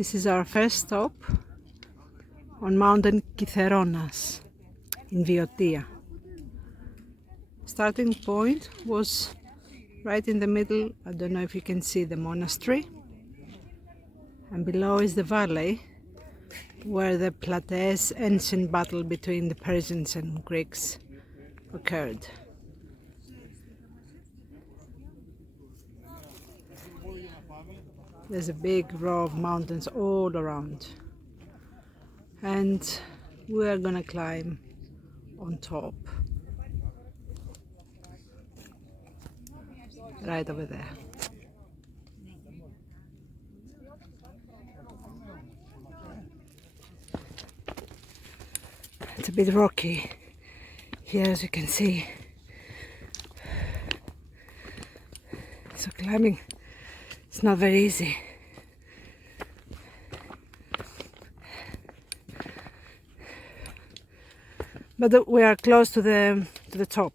This is our first stop on Mountain Cithaeron in Beotia. Starting point was right in the middle. I don't know if you can see the monastery, and below is the valley where the Plataea's ancient battle between the Persians and Greeks occurred. There's a big row of mountains all around, and we are gonna climb on top, right over there. It's a bit rocky here, as you can see, so climbing it's not very easy. But we are close to the top.